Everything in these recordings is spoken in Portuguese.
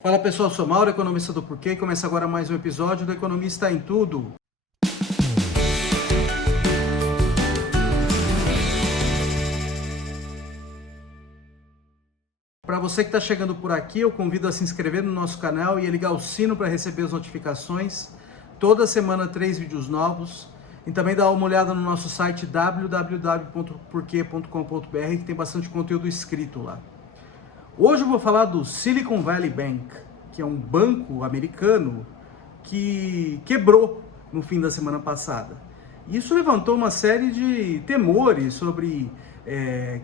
Fala pessoal, sou Mauro, economista do Porquê, e começa agora mais um episódio do Economista em Tudo. Para você que está chegando por aqui, eu convido a se inscrever no nosso canal e a ligar o sino para receber as notificações. Toda semana 3 vídeos novos. E também dá uma olhada no nosso site www.porquê.com.br, que tem bastante conteúdo escrito lá. Hoje eu vou falar do Silicon Valley Bank, que é um banco americano que quebrou no fim da semana passada. Isso levantou uma série de temores sobre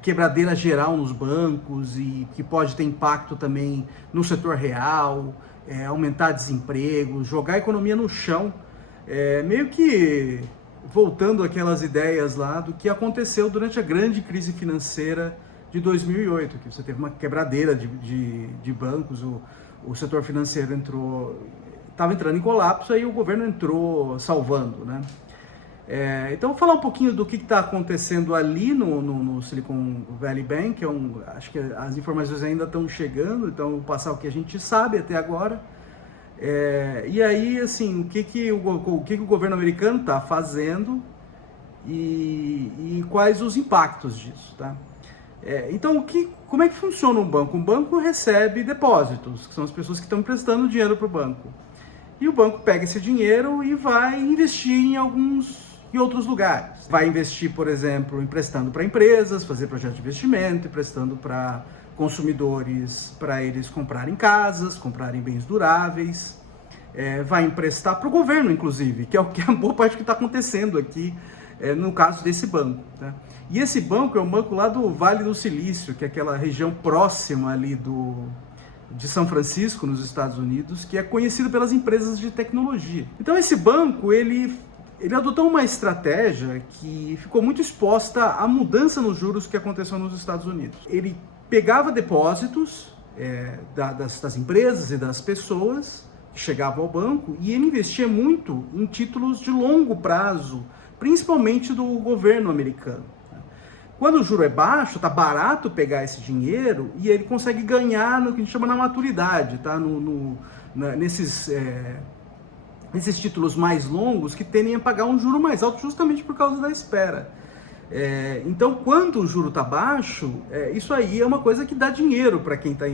quebradeira geral nos bancos e que pode ter impacto também no setor real, aumentar desemprego, jogar a economia no chão, meio que voltando àquelas ideias lá do que aconteceu durante a grande crise financeira de 2008, que você teve uma quebradeira de bancos, o setor financeiro estava entrando em colapso, aí o governo entrou salvando, né? Então, vou falar um pouquinho do que está acontecendo ali no Silicon Valley Bank. Acho que as informações ainda estão chegando, então vou passar o que a gente sabe até agora. E aí, assim, o que o governo americano está fazendo e quais os impactos disso, tá? Então, como é que funciona um banco? Um banco recebe depósitos, que são as pessoas que estão emprestando dinheiro para o banco. E o banco pega esse dinheiro e vai investir em outros lugares. Vai investir, por exemplo, emprestando para empresas, fazer projetos de investimento, emprestando para consumidores, para eles comprarem casas, comprarem bens duráveis. Vai emprestar para o governo, inclusive, que é a boa parte que está acontecendo aqui, no caso desse banco, tá? E esse banco é um banco lá do Vale do Silício, que é aquela região próxima ali de São Francisco, nos Estados Unidos, que é conhecido pelas empresas de tecnologia. Então esse banco, ele adotou uma estratégia que ficou muito exposta à mudança nos juros que aconteceu nos Estados Unidos. Ele pegava depósitos das empresas e das pessoas que chegavam ao banco e ele investia muito em títulos de longo prazo, principalmente do governo americano. Quando o juro é baixo, tá barato pegar esse dinheiro e ele consegue ganhar no que a gente chama na maturidade, tá? Nesses títulos mais longos que tendem a pagar um juro mais alto justamente por causa da espera. Então, quando o juro tá baixo, isso aí é uma coisa que dá dinheiro para quem tá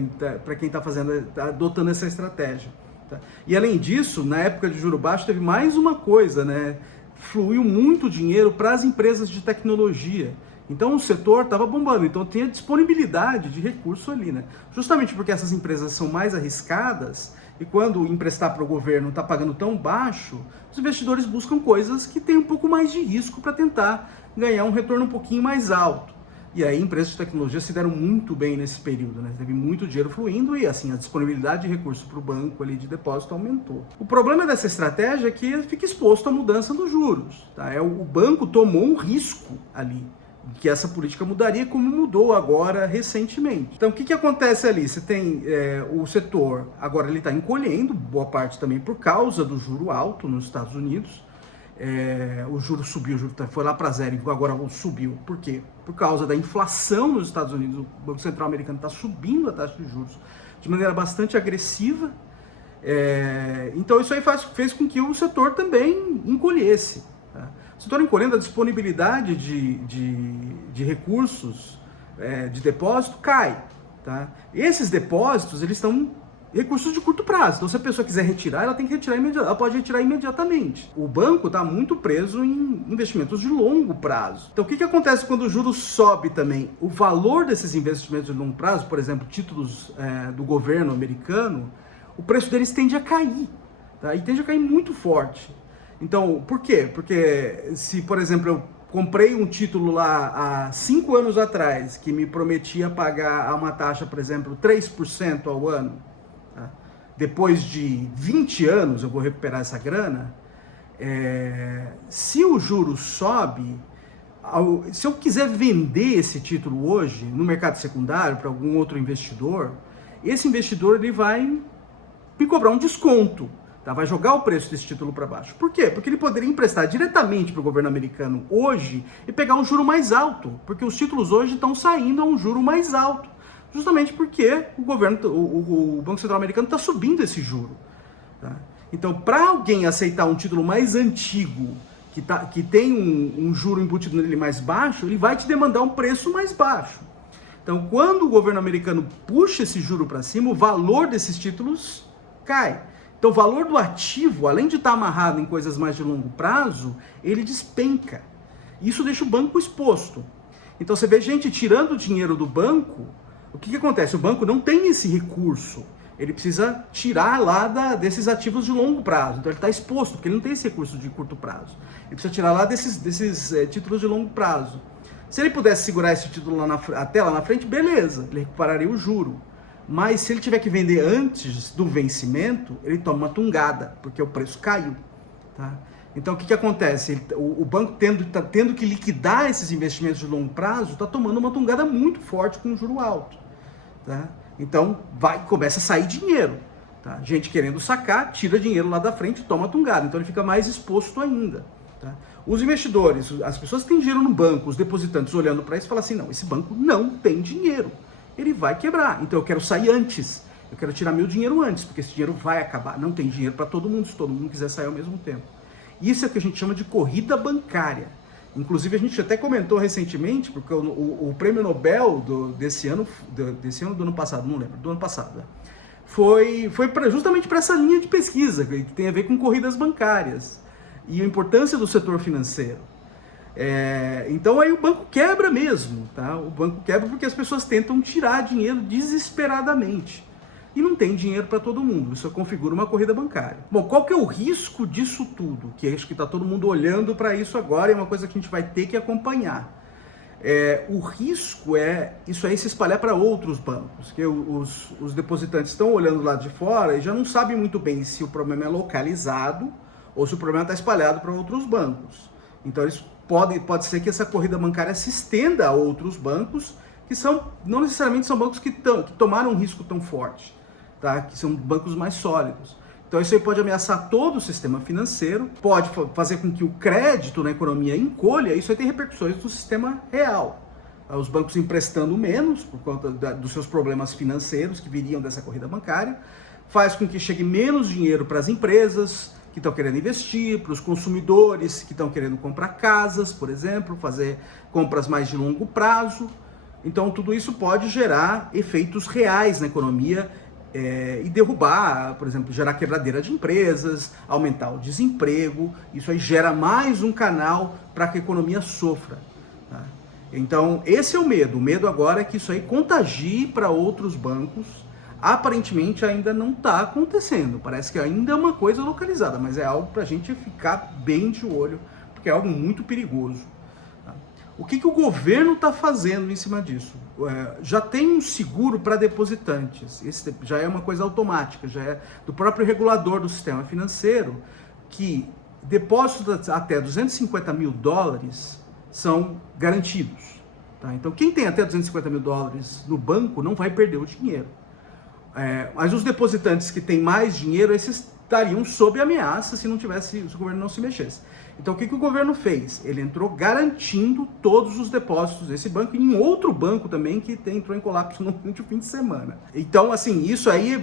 adotando essa estratégia, tá? E além disso, na época de juro baixo, teve mais uma coisa, né? Fluiu muito dinheiro para as empresas de tecnologia. Então o setor estava bombando, então tinha disponibilidade de recurso ali, né? Justamente porque essas empresas são mais arriscadas e quando emprestar para o governo está pagando tão baixo, os investidores buscam coisas que têm um pouco mais de risco para tentar ganhar um retorno um pouquinho mais alto. E aí empresas de tecnologia se deram muito bem nesse período, né? Teve muito dinheiro fluindo e assim a disponibilidade de recurso para o banco ali de depósito aumentou. O problema dessa estratégia é que fica exposto à mudança dos juros, tá? O banco tomou um risco ali, que essa política mudaria como mudou agora recentemente. Então o que acontece ali? Você tem o setor, agora ele está encolhendo, boa parte também por causa do juro alto nos Estados Unidos. O juro subiu, o juro foi lá para zero e agora subiu. Por quê? Por causa da inflação nos Estados Unidos. O Banco Central americano está subindo a taxa de juros de maneira bastante agressiva. Então isso aí fez com que o setor também encolhesse, tá? O setor encolhendo, a disponibilidade de recursos de depósito cai, tá? Esses depósitos, eles estão recursos de curto prazo. Então, se a pessoa quiser retirar, ela tem que retirar imediatamente. Ela pode retirar imediatamente. O banco está muito preso em investimentos de longo prazo. Então, o que acontece quando o juro sobe também? O valor desses investimentos de longo prazo, por exemplo, títulos do governo americano, o preço deles tende a cair, tá? E tende a cair muito forte. Então, por quê? Porque se, por exemplo, eu comprei um título lá há 5 anos atrás, que me prometia pagar uma taxa, por exemplo, 3% ao ano, tá? Depois de 20 anos eu vou recuperar essa grana. Se o juro sobe, se eu quiser vender esse título hoje no mercado secundário para algum outro investidor, esse investidor ele vai me cobrar um desconto. Tá, vai jogar o preço desse título para baixo. Por quê? Porque ele poderia emprestar diretamente para o governo americano hoje e pegar um juro mais alto, porque os títulos hoje estão saindo a um juro mais alto justamente porque o governo, o Banco Central americano está subindo esse juro. Tá? Então, para alguém aceitar um título mais antigo, que tem um juro embutido nele mais baixo, ele vai te demandar um preço mais baixo. Então, quando o governo americano puxa esse juro para cima, o valor desses títulos cai. Então, o valor do ativo, além de estar amarrado em coisas mais de longo prazo, ele despenca. Isso deixa o banco exposto. Então, você vê gente tirando dinheiro do banco, o que acontece? O banco não tem esse recurso. Ele precisa tirar lá desses ativos de longo prazo. Então ele está exposto, porque ele não tem esse recurso de curto prazo. Ele precisa tirar lá desses títulos de longo prazo. Se ele pudesse segurar esse título até lá na frente, beleza, ele recuperaria o juro. Mas se ele tiver que vender antes do vencimento, ele toma uma tungada, porque o preço caiu. Tá? Então o que acontece? O banco tendo que liquidar esses investimentos de longo prazo, está tomando uma tungada muito forte com um juro alto. Tá? Então começa a sair dinheiro. Tá? Gente querendo sacar, tira dinheiro lá da frente e toma tungada. Então ele fica mais exposto ainda. Tá? Os investidores, as pessoas que têm dinheiro no banco, os depositantes olhando para isso, falam assim, não, esse banco não tem dinheiro. Ele vai quebrar. Então eu quero sair antes. Eu quero tirar meu dinheiro antes, porque esse dinheiro vai acabar. Não tem dinheiro para todo mundo, se todo mundo quiser sair ao mesmo tempo. Isso é o que a gente chama de corrida bancária. Inclusive, a gente até comentou recentemente, porque o prêmio Nobel desse ano, do ano passado, não lembro, do ano passado, né? foi justamente para essa linha de pesquisa, que tem a ver com corridas bancárias e a importância do setor financeiro. Então aí o banco quebra mesmo, tá? O banco quebra porque as pessoas tentam tirar dinheiro desesperadamente. E não tem dinheiro para todo mundo, isso configura uma corrida bancária. Bom, qual que é o risco disso tudo? Que acho que está todo mundo olhando para isso agora, é uma coisa que a gente vai ter que acompanhar. O risco é isso aí se espalhar para outros bancos, que os depositantes estão olhando lá de fora e já não sabem muito bem se o problema é localizado ou se o problema está espalhado para outros bancos. Então isso pode ser que essa corrida bancária se estenda a outros bancos, que não necessariamente são bancos que tomaram um risco tão forte. Tá? Que são bancos mais sólidos. Então isso aí pode ameaçar todo o sistema financeiro, pode fazer com que o crédito na economia encolha, isso aí tem repercussões no sistema real. Os bancos emprestando menos por conta dos seus problemas financeiros que viriam dessa corrida bancária, faz com que chegue menos dinheiro para as empresas que estão querendo investir, para os consumidores que estão querendo comprar casas, por exemplo, fazer compras mais de longo prazo. Então tudo isso pode gerar efeitos reais na economia, e derrubar, por exemplo, gerar quebradeira de empresas, aumentar o desemprego. Isso aí gera mais um canal para que a economia sofra. Tá? Então esse é o medo. O medo agora é que isso aí contagie para outros bancos. Aparentemente ainda não está acontecendo. Parece que ainda é uma coisa localizada, mas é algo para a gente ficar bem de olho, porque é algo muito perigoso. O que o governo está fazendo em cima disso? Já tem um seguro para depositantes, esse já é uma coisa automática, já é do próprio regulador do sistema financeiro, que depósitos até $250 mil são garantidos. Tá? Então quem tem até $250 mil no banco não vai perder o dinheiro. Mas os depositantes que têm mais dinheiro, esses estariam sob ameaça se o governo não se mexesse. Então o que o governo fez? Ele entrou garantindo todos os depósitos desse banco e em outro banco também que entrou em colapso no fim de semana. Então assim, isso aí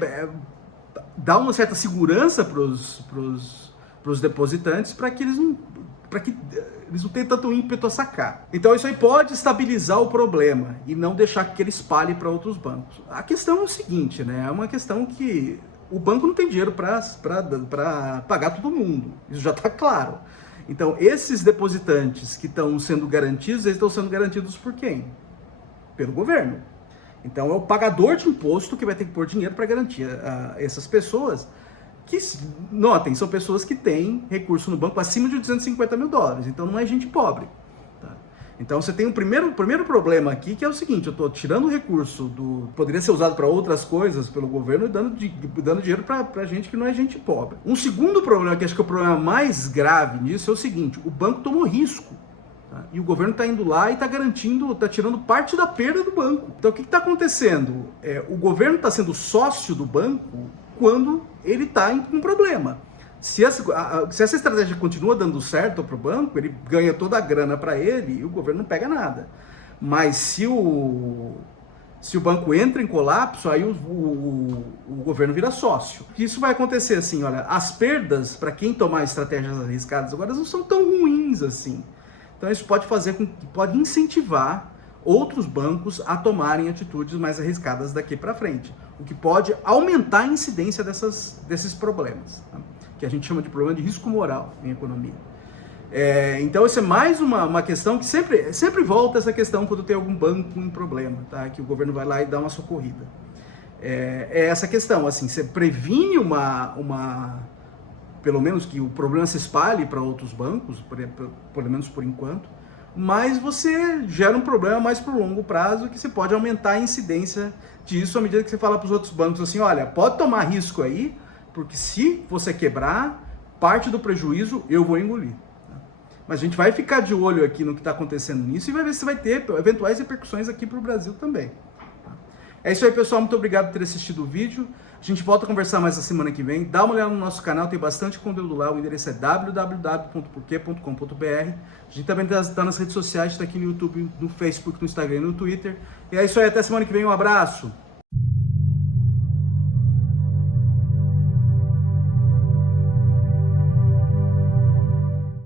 dá uma certa segurança para os depositantes para que eles não tenham tanto ímpeto a sacar. Então isso aí pode estabilizar o problema e não deixar que ele espalhe para outros bancos. A questão é o seguinte, né? É uma questão que o banco não tem dinheiro para pagar todo mundo, isso já está claro. Então, esses depositantes que estão sendo garantidos, eles estão sendo garantidos por quem? Pelo governo. Então, é o pagador de imposto que vai ter que pôr dinheiro para garantir essas pessoas, que, notem, são pessoas que têm recurso no banco acima de $250 mil. Então, não é gente pobre. Então você tem o primeiro problema aqui, que é o seguinte: eu estou tirando o recurso poderia ser usado para outras coisas pelo governo e dando dinheiro para gente que não é gente pobre. Um segundo problema, que acho que é o problema mais grave nisso, é o seguinte: o banco tomou risco. Tá? E o governo está indo lá e está garantindo, está tirando parte da perda do banco. Então o que está acontecendo? O governo está sendo sócio do banco quando ele está com um problema. Se essa estratégia continua dando certo para o banco, ele ganha toda a grana para ele e o governo não pega nada. Mas se Se o banco entra em colapso, aí o governo vira sócio. Isso vai acontecer assim, olha, as perdas para quem tomar estratégias arriscadas agora não são tão ruins assim. Então isso pode fazer com que pode incentivar outros bancos a tomarem atitudes mais arriscadas daqui para frente, o que pode aumentar a incidência desses problemas, tá? Que a gente chama de problema de risco moral em economia. Então, isso é mais uma questão que sempre volta essa questão quando tem algum banco em problema, tá? Que o governo vai lá e dá uma socorrida. É essa questão, assim, você previne pelo menos que o problema se espalhe para outros bancos, pelo menos por enquanto, mas você gera um problema mais para o longo prazo, que você pode aumentar a incidência disso à medida que você fala para os outros bancos assim, olha, pode tomar risco aí, porque se você quebrar, parte do prejuízo eu vou engolir. Mas a gente vai ficar de olho aqui no que está acontecendo nisso e vai ver se vai ter eventuais repercussões aqui para o Brasil também. É isso aí, pessoal. Muito obrigado por ter assistido o vídeo. A gente volta a conversar mais na semana que vem. Dá uma olhada no nosso canal, tem bastante conteúdo lá. O endereço é www.porquê.com.br. A gente também está nas redes sociais, está aqui no YouTube, no Facebook, no Instagram e no Twitter. E é isso aí, até semana que vem. Um abraço!